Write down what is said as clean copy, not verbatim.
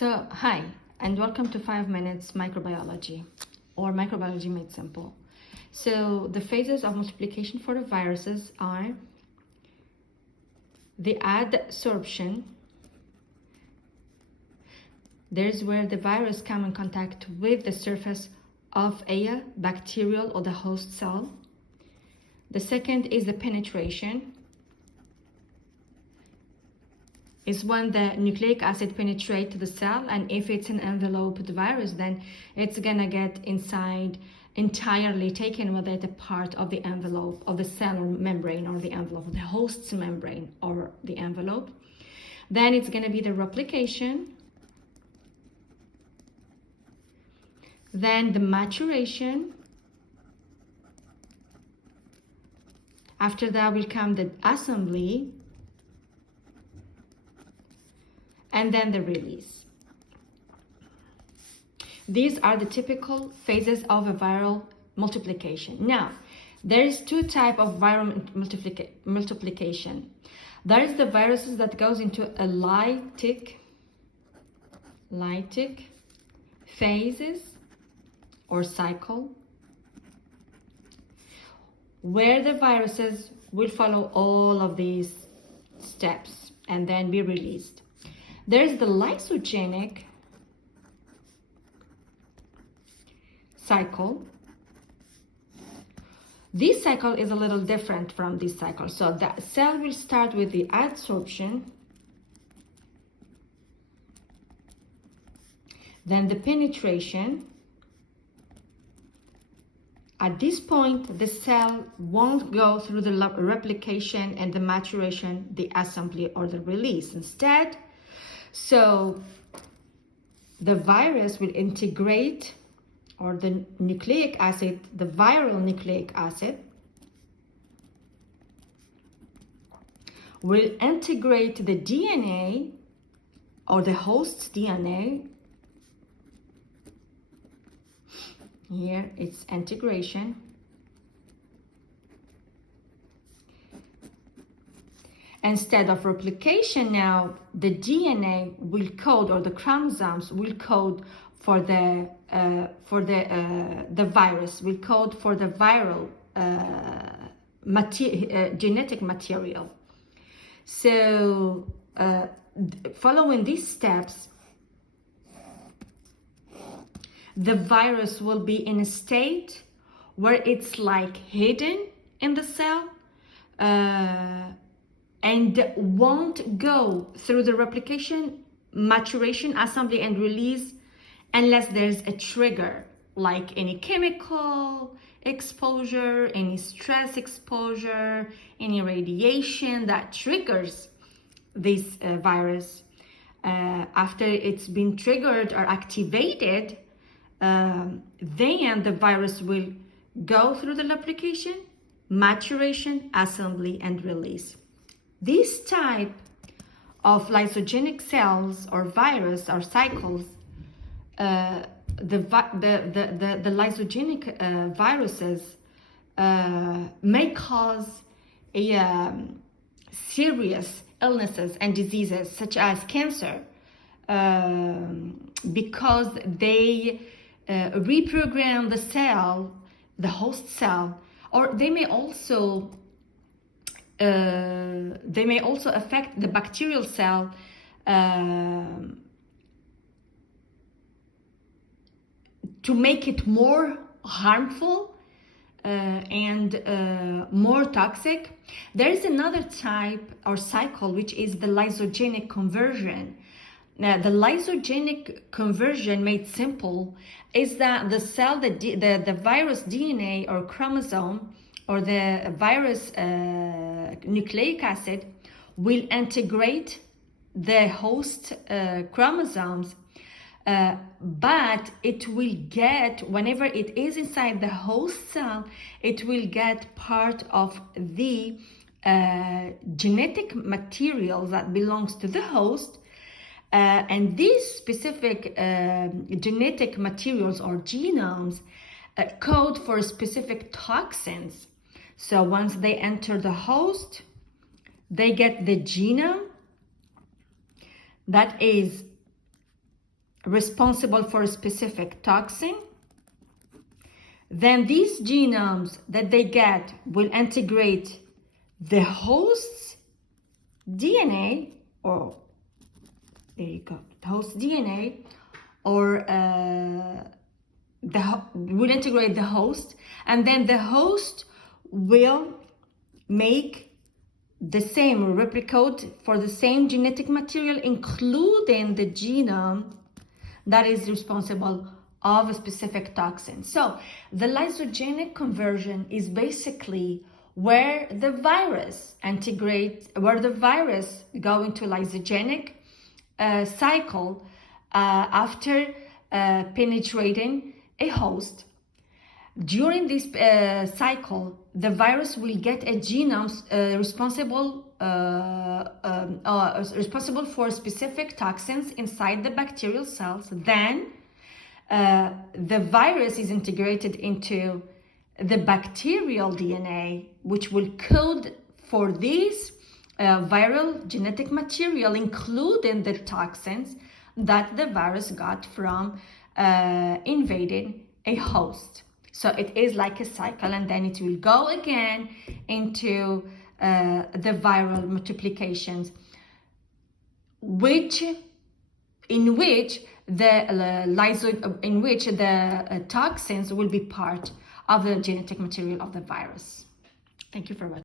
Hi, and welcome to 5 Minutes Microbiology, or Microbiology Made Simple. So, the phases of multiplication for the viruses are the adsorption. There's where the virus come in contact with the surface of a bacterial or the host cell. The second is the penetration. Is when the nucleic acid penetrates the cell, and if it's an enveloped virus, then it's gonna get inside entirely, taken with it a part of the envelope of the cell or membrane, or the envelope of the host's membrane or the envelope. Then it's gonna be the replication, then the maturation. After that will come the assembly, and then the release. These are the typical phases of a viral multiplication. Now, there is two types of viral multiplication. There is the viruses that goes into a lytic phases or cycle, where the viruses will follow all of these steps and then be released. There's the lysogenic cycle. This cycle is a little different from this cycle. So the cell will start with the adsorption, then the penetration. At this point, the cell won't go through the replication and the maturation, the assembly, or the release. Instead, so the virus will integrate, or the nucleic acid, the viral nucleic acid, will integrate the DNA or the host's DNA. Here it's integration. Instead of replication, now the DNA will code, or the chromosomes will code for the virus, will code for the viral genetic material. So following these steps, the virus will be in a state where it's like hidden in the cell, and won't go through the replication, maturation, assembly, and release unless there's a trigger, like any chemical exposure, any stress exposure, any radiation that triggers this virus. After it's been triggered or activated, then the virus will go through the replication, maturation, assembly, and release. This type of lysogenic cells or virus or cycles, the lysogenic viruses may cause serious illnesses and diseases such as cancer, because they reprogram the cell, the host cell, or they may also affect the bacterial cell to make it more harmful and more toxic. There is another type or cycle, which is the lysogenic conversion. Now, the lysogenic conversion, made simple, is that the cell, the virus DNA or chromosome, or the virus nucleic acid, will integrate the host chromosomes, but it will get, whenever it is inside the host cell, it will get part of the genetic material that belongs to the host, and these specific genetic materials or genomes code for specific toxins. So once they enter the host, they get the genome that is responsible for a specific toxin. Then these genomes that they get will integrate the host's DNA, or there you go, the host DNA, or will integrate the host, and then the host will make the same, or replicate for the same genetic material, including the genome that is responsible of a specific toxin. So the lysogenic conversion is basically where the virus go into lysogenic cycle after penetrating a host. During this cycle, the virus will get a genome responsible for specific toxins inside the bacterial cells. Then the virus is integrated into the bacterial DNA, which will code for this viral genetic material, including the toxins that the virus got from invading a host. So it is like a cycle, and then it will go again into the viral multiplications, in which the toxins will be part of the genetic material of the virus. Thank you for watching.